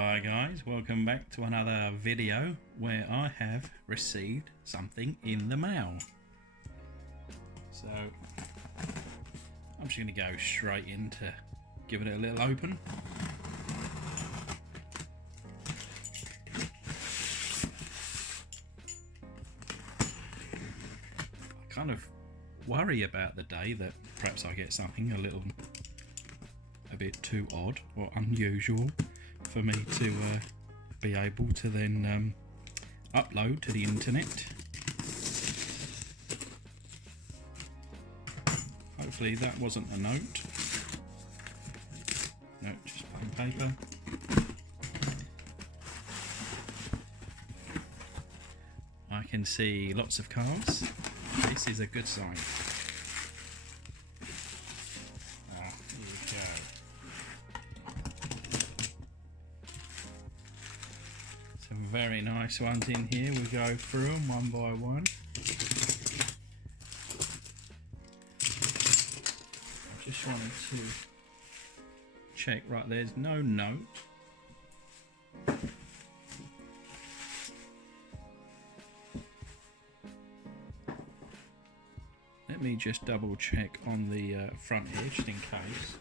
Hi guys, welcome back to another video where I have received something in the mail. So I'm just going to go straight into giving it a little open. I kind of worry about the day that perhaps I get something a bit too odd or unusual for me to be able to then upload to the internet. Hopefully that wasn't a note. No, just plain paper. I can see lots of cars. This is a good sign. Here we go. Some very nice ones in here. We'll go through them one by one. I just wanted to check, right, there's no note. Let me just double check on the front here just in case.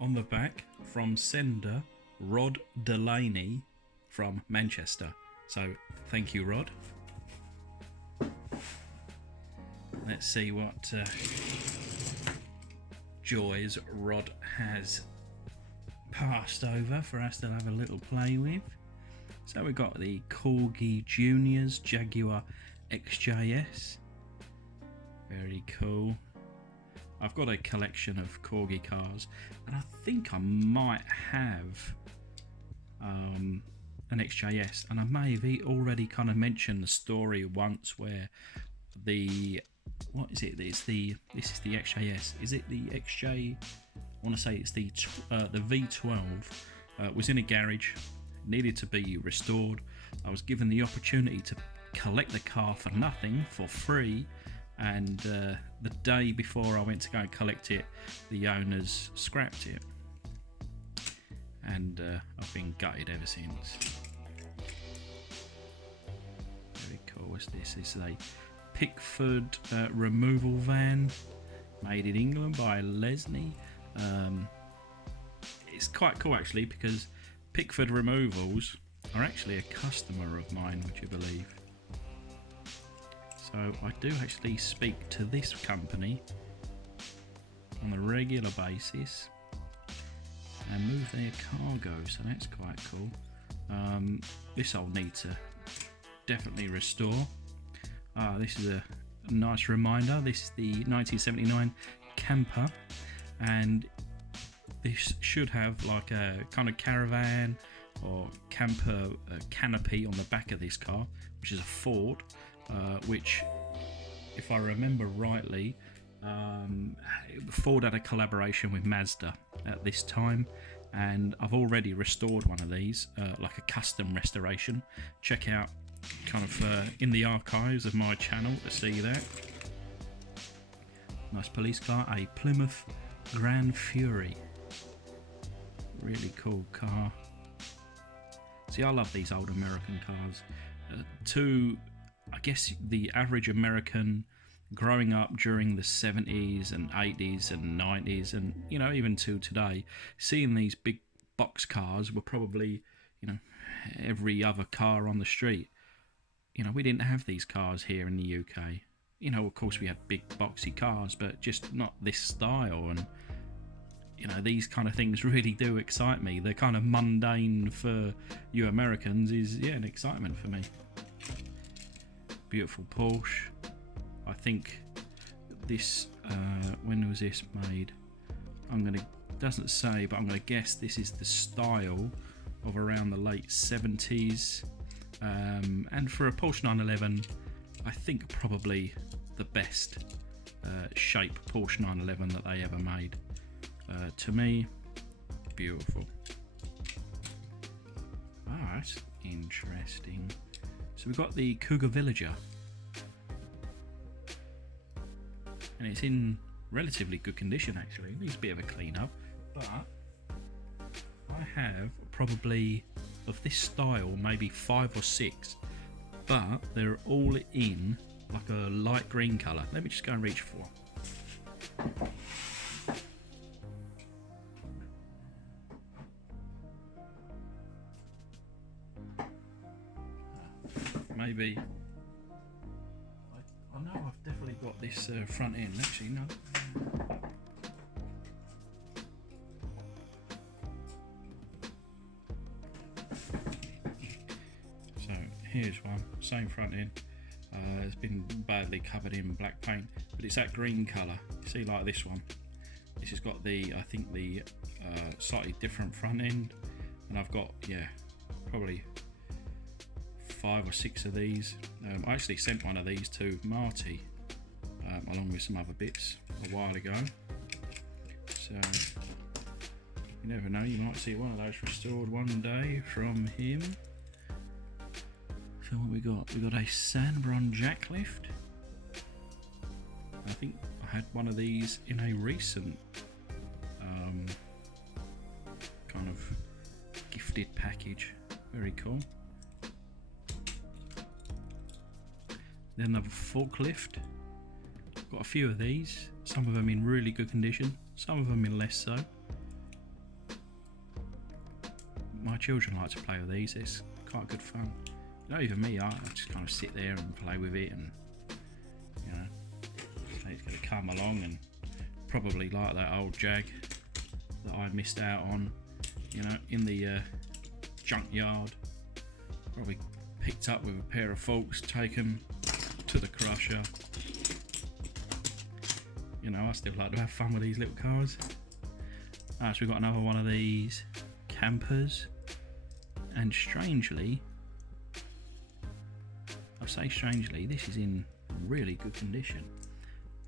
On the back, from sender Rod Delaney from Manchester. So thank you, Rod. Let's see what joys Rod has passed over for us to have a little play with. So we've got the Corgi Juniors Jaguar XJS. Very cool. I've got a collection of Corgi cars, and I think I might have an XJS, and I may have already kind of mentioned the story once where what is it? This is the XJS. Is it the XJ? I want to say it's the V12. Was in a garage, needed to be restored. I was given the opportunity to collect the car for nothing, for free. And the day before I went to go and collect it, the owners scrapped it, and I've been gutted ever since. Very cool. What's this? This is a Pickford removal van, made in England by Lesney. It's quite cool actually, because Pickford Removals are actually a customer of mine, would you believe? So I do actually speak to this company on a regular basis and move their cargo, so that's quite cool. This I'll need to definitely restore. This is a nice reminder. This is the 1979 camper, and this should have like a kind of caravan or camper canopy on the back of this car, which is a Ford. Which, if I remember rightly, Ford had a collaboration with Mazda at this time, and I've already restored one of these, like a custom restoration. Check out kind of in the archives of my channel to see that. Nice police car, a Plymouth Grand Fury. Really cool car. See, I love these old American cars. I guess the average American growing up during the 70s and 80s and 90s, and even to today, seeing these big box cars were probably every other car on the street. We didn't have these cars here in the UK. Of course we had big boxy cars, but just not this style. And these kind of things really do excite me. They're kind of mundane for you Americans is an excitement for me. Beautiful Porsche. I think this when was this made? Doesn't say, but I'm gonna guess this is the style of around the late 70s, and for a Porsche 911, I think probably the best shape Porsche 911 that they ever made. To me, beautiful. That's interesting. So we've got the Cougar Villager, and it's in relatively good condition actually. It needs a bit of a clean up, but I have probably of this style maybe 5 or 6, but they're all in like a light green colour. Let me just go and reach for one. Maybe I know I've definitely got this front end. Actually, no. So here's one, same front end. It's been badly covered in black paint, but it's that green colour. You see, like this one. This has got the, I think the slightly different front end, and I've got, yeah, probably 5 or 6 of these. I actually sent one of these to Marty along with some other bits a while ago, so you never know, you might see one of those restored one day from him. So what we got? We got a Sanbron jacklift. I think I had one of these in a recent kind of gifted package. Very cool. Then another forklift. Got a few of these, some of them in really good condition, some of them in less so. My children like to play with these, it's quite good fun. You know, even me, I just kind of sit there and play with it, and you know, it's going to come along, and probably like that old Jag that I missed out on, you know, in the junkyard. Probably picked up with a pair of forks, taken to the crusher. You know, I still like to have fun with these little cars. So we've got another one of these campers, and strangely, I say strangely, this is in really good condition,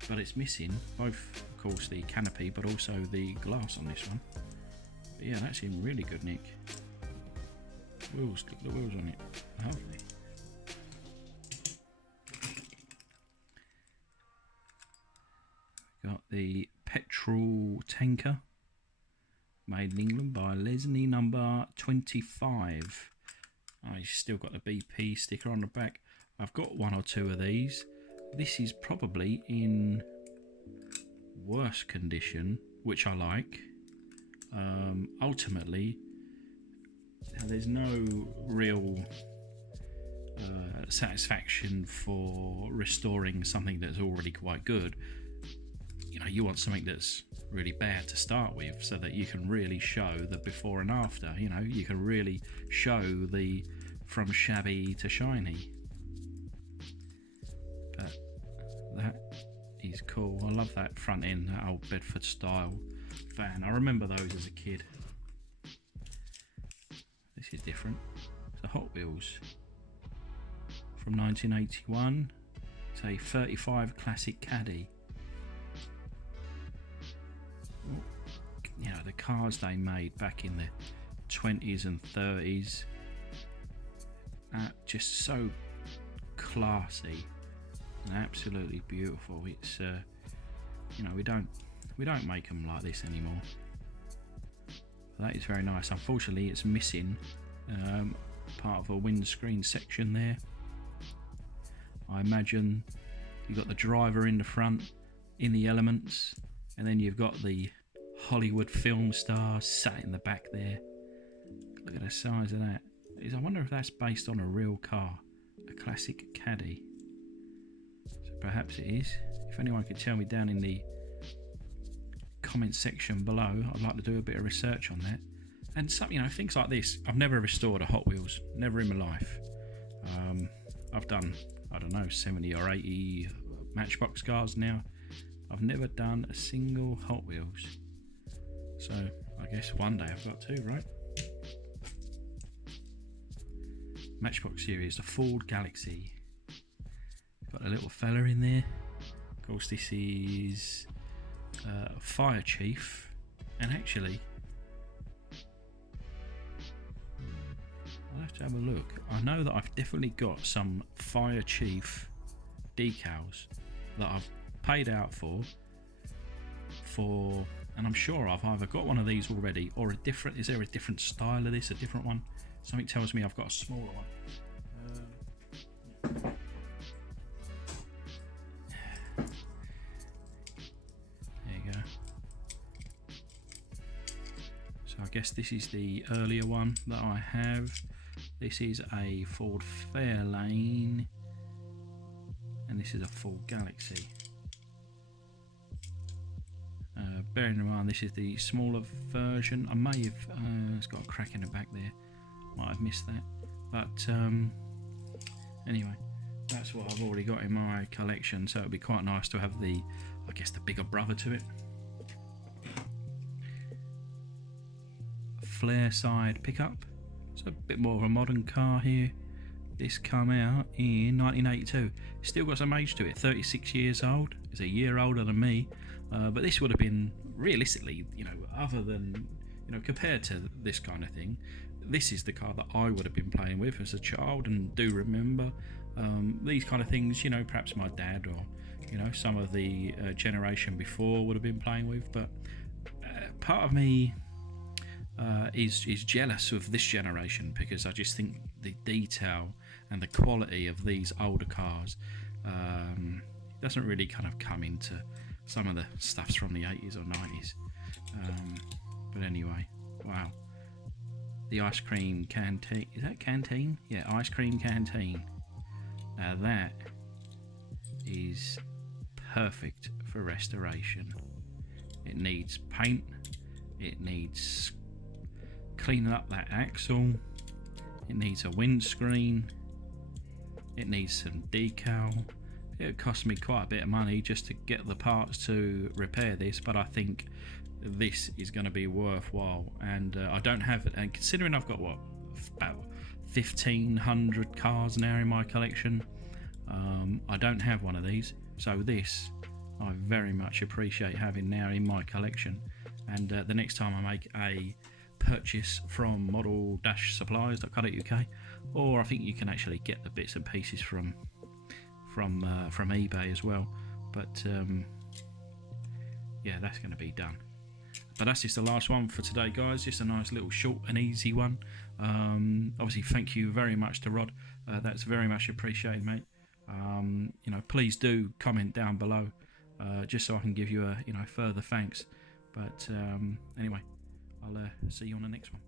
but it's missing both, of course, the canopy but also the glass on this one. But yeah, that's in really good nick. Wheels, look at the wheels on it, lovely. Got the petrol tanker, made in England by Lesney, number 25. You've still got the BP sticker on the back. I've got 1 or 2 of these. This is probably in worse condition, which I like. Ultimately, there's no real satisfaction for restoring something that's already quite good. You know, you want something that's really bad to start with, so that you can really show the before and after. You know, you can really show the from shabby to shiny. But that is cool. I love that front end, that old Bedford style van. I remember those as a kid. This is different. It's a Hot Wheels from 1981. It's a 35 Classic Caddy. You know, the cars they made back in the 20s and 30s, just so classy and absolutely beautiful. It's you know, we don't make them like this anymore. That is very nice. Unfortunately, it's missing part of a windscreen section there. I imagine you've got the driver in the front in the elements, and then you've got the Hollywood film star sat in the back there. Look at the size of that. I wonder if that's based on a real car, a classic Caddy. So perhaps it is. If anyone could tell me down in the comment section below, I'd like to do a bit of research on that. And some, you know, things like this. I've never restored a Hot Wheels, never in my life. I've done, I don't know, 70 or 80 Matchbox cars now. I've never done a single Hot Wheels. So I guess one day I've got to, right? Matchbox series, the Ford Galaxy. Got a little fella in there. Of course, this is Fire Chief, and actually, I'll have let's have a look. I know that I've definitely got some Fire Chief decals that I've paid out for, and I'm sure I've either got one of these already or a different. Is there a different style of this? A different one? Something tells me I've got a smaller one. There you go. So I guess this is the earlier one that I have. This is a Ford Fairlane, and this is a Ford Galaxy. Bearing in mind this is the smaller version. I may have, it's got a crack in the back there, might have missed that, but anyway, that's what I've already got in my collection, so it'd be quite nice to have the, I guess, the bigger brother to it. Flare side pickup, so a bit more of a modern car here. This come out in 1982. Still got some age to it. 36 years old. It's a year older than me, but this would have been, realistically, you know, other than, you know, compared to this kind of thing, this is the car that I would have been playing with as a child, and do remember these kind of things. You know, perhaps my dad or, you know, some of the generation before would have been playing with, but part of me is jealous of this generation, because I just think the detail and the quality of these older cars doesn't really kind of come into some of the stuffs from the 80s or 90s. But anyway, wow. The ice cream canteen, is that canteen? Yeah, ice cream canteen. Now that is perfect for restoration. It needs paint, it needs cleaning up that axle, it needs a windscreen, it needs some decal. It cost me quite a bit of money just to get the parts to repair this, but I think this is going to be worthwhile. And I don't have it, and considering I've got what, about 1,500 cars now in my collection, I don't have one of these, so this I very much appreciate having now in my collection. And the next time I make a purchase from model-supplies.co.uk, or I think you can actually get the bits and pieces from eBay as well, but yeah, that's going to be done. But that's just the last one for today, guys. Just a nice little short and easy one. Obviously, thank you very much to Rod. That's very much appreciated, mate. You know, please do comment down below, just so I can give you a, you know, further thanks. But anyway, I'll see you on the next one.